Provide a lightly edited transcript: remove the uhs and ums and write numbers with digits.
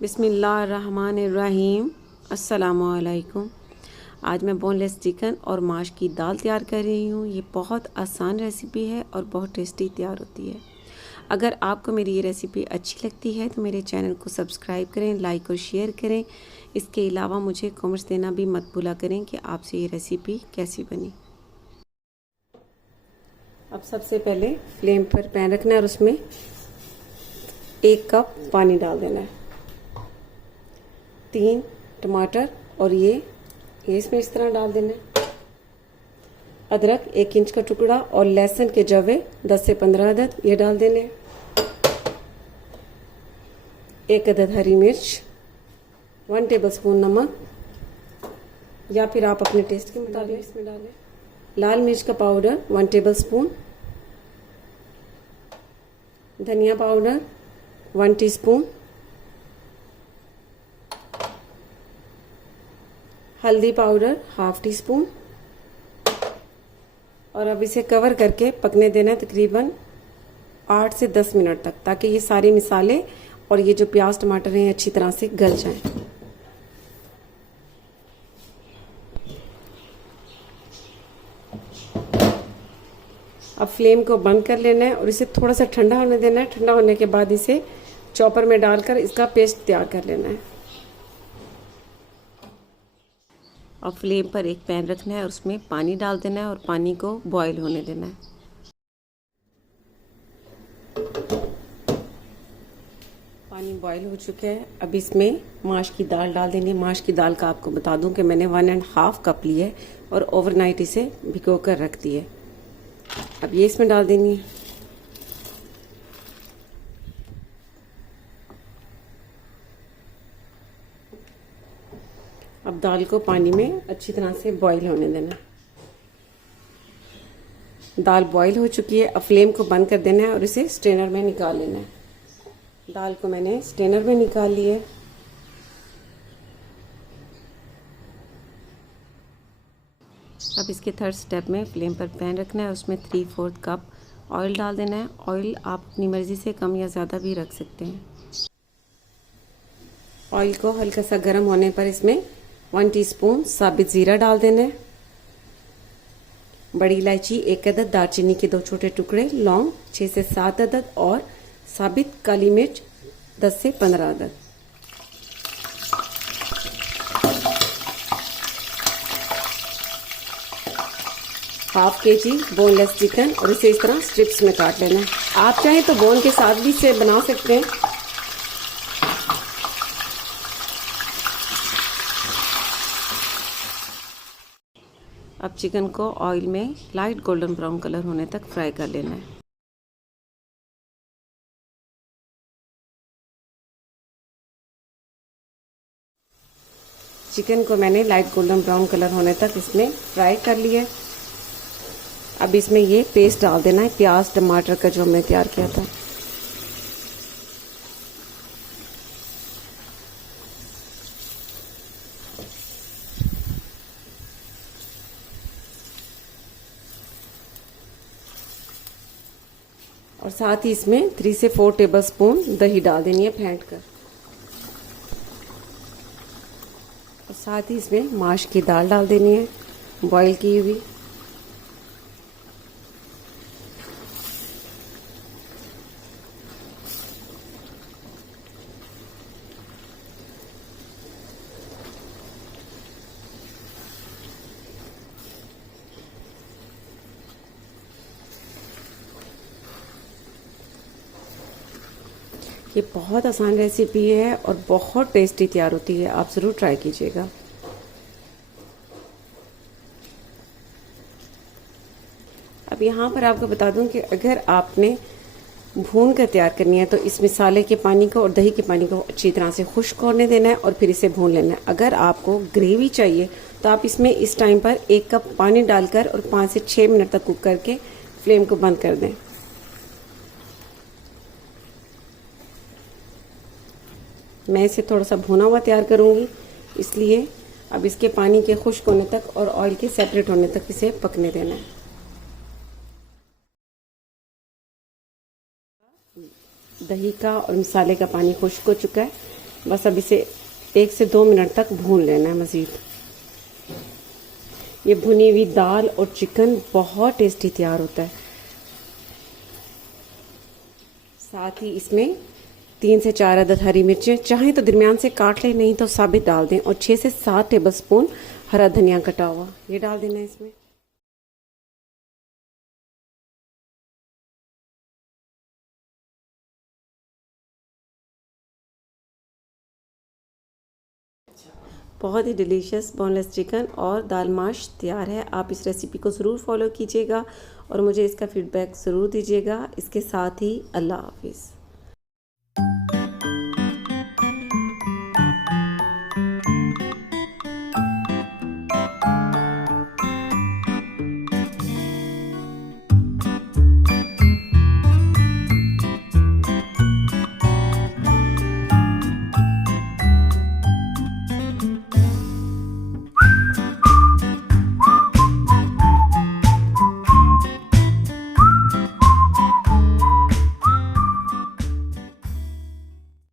बिस्मिल्लाहिर्रहमानिर्रहीम। अस्सलामुअलैकुम। आज मैं बोनलेस चिकन और माश की दाल तैयार कर रही हूँ। ये बहुत आसान रेसिपी है और बहुत टेस्टी तैयार होती है। अगर आपको मेरी ये रेसिपी अच्छी लगती है तो मेरे चैनल को सब्सक्राइब करें, लाइक और शेयर करें। इसके अलावा मुझे कमेंट्स देना भी मत भूला करें कि आपसे ये रेसिपी कैसी बनी। अब सबसे पहले फ्लेम पर पैन रखना है और उसमें 1 कप पानी डाल देना है। 3 टमाटर और ये इसमें इस तरह डाल देना है। अदरक 1 इंच का टुकड़ा और लहसुन के जवे 10 से 15 अदद ये डाल देने हैं। 1 अदद हरी मिर्च, 1 टेबलस्पून नमक या फिर आप अपने टेस्ट के मुताबिक इसमें डालें। लाल मिर्च का पाउडर 1 टेबलस्पून, धनिया पाउडर 1 टीस्पून, हल्दी पाउडर 1/2 टीस्पून और अब इसे कवर करके पकने देना है तकरीबन 8 से 10 मिनट तक, ताकि ये सारे मसाले और ये जो प्याज टमाटर हैं अच्छी तरह से गल जाएं। अब फ्लेम को बंद कर लेना है और इसे थोड़ा सा ठंडा होने देना है। ठंडा होने के बाद इसे चॉपर में डालकर इसका पेस्ट तैयार कर लेना है। अब फ्लेम पर एक पैन रखना है और उसमें पानी डाल देना है और पानी को बॉईल होने देना है। पानी बॉईल हो चुका है। अब इसमें माश की दाल डाल देनी है। माश की दाल का आपको बता दूं कि मैंने 1.5 कप ली है और ओवरनाइट इसे भिगो कर रख दी है। अब ये इसमें डाल देनी है। अब दाल को पानी में अच्छी तरह से बॉईल होने देना। दाल बॉईल हो चुकी है। अब फ्लेम को बंद कर देना है और इसे स्ट्रेनर में निकाल लेना है। दाल को मैंने स्ट्रेनर में निकाल लिया है। अब इसके थर्ड स्टेप में फ्लेम पर पैन रखना है, उसमें 3/4 कप ऑयल डाल देना है। ऑयल आप अपनी मर्ज़ी से कम या ज़्यादा भी रख सकते हैं। ऑयल को हल्का सा गर्म होने पर इसमें 1 टीस्पून साबित ज़ीरा डाल देना है। बड़ी इलायची 1 अदद, दालचीनी के 2 छोटे टुकड़े, लौंग 6 से 7 अदद और साबित काली मिर्च 10 से 15 अदद। हाफ केजी बोनलेस चिकन और इसे इस तरह स्ट्रिप्स में काट लेना है। आप चाहें तो बोन के साथ भी इसे बना सकते हैं। अब चिकन को ऑयल में लाइट गोल्डन ब्राउन कलर होने तक फ्राई कर लेना है। चिकन को मैंने लाइट गोल्डन ब्राउन कलर होने तक इसमें फ्राई कर लिया है। अब इसमें ये पेस्ट डाल देना है प्याज टमाटर का जो हमने तैयार किया था। और साथ ही इसमें 3 से 4 टेबलस्पून दही डाल देनी है फेंट कर। और साथ ही इसमें माश की दाल डाल देनी है बॉईल की हुई। ये बहुत आसान रेसिपी है और बहुत टेस्टी तैयार होती है। आप ज़रूर ट्राई कीजिएगा। अब यहाँ पर आपको बता दूं कि अगर आपने भून कर तैयार करनी है तो इस मिसाले के पानी को और दही के पानी को अच्छी तरह से खुश्क होने देना है और फिर इसे भून लेना है। अगर आपको ग्रेवी चाहिए तो आप इसमें इस टाइम पर 1 कप पानी डालकर और 5 से 6 मिनट तक कुक करके फ्लेम को बंद कर दें। मैं इसे थोड़ा सा भुना हुआ तैयार करूंगी, इसलिए अब इसके पानी के खुश्क होने तक और ऑयल के सेपरेट होने तक इसे पकने देना है। दही का और मसाले का पानी खुश्क हो चुका है। बस अब इसे 1 से 2 मिनट तक भून लेना है मज़ीद। ये भुनी हुई दाल और चिकन बहुत टेस्टी तैयार होता है। साथ ही इसमें 3 से 4 अदद हरी मिर्चें चाहें तो दरमियान से काट लें, नहीं तो साबित डाल दें, और 6 से 7 टेबलस्पून हरा धनिया कटा हुआ ये डाल देना है इसमें। बहुत ही डिलीशियस बोनलेस चिकन और दाल माश तैयार है। आप इस रेसिपी को ज़रूर फॉलो कीजिएगा और मुझे इसका फ़ीडबैक ज़रूर दीजिएगा। इसके साथ ही अल्लाह हाफिज़।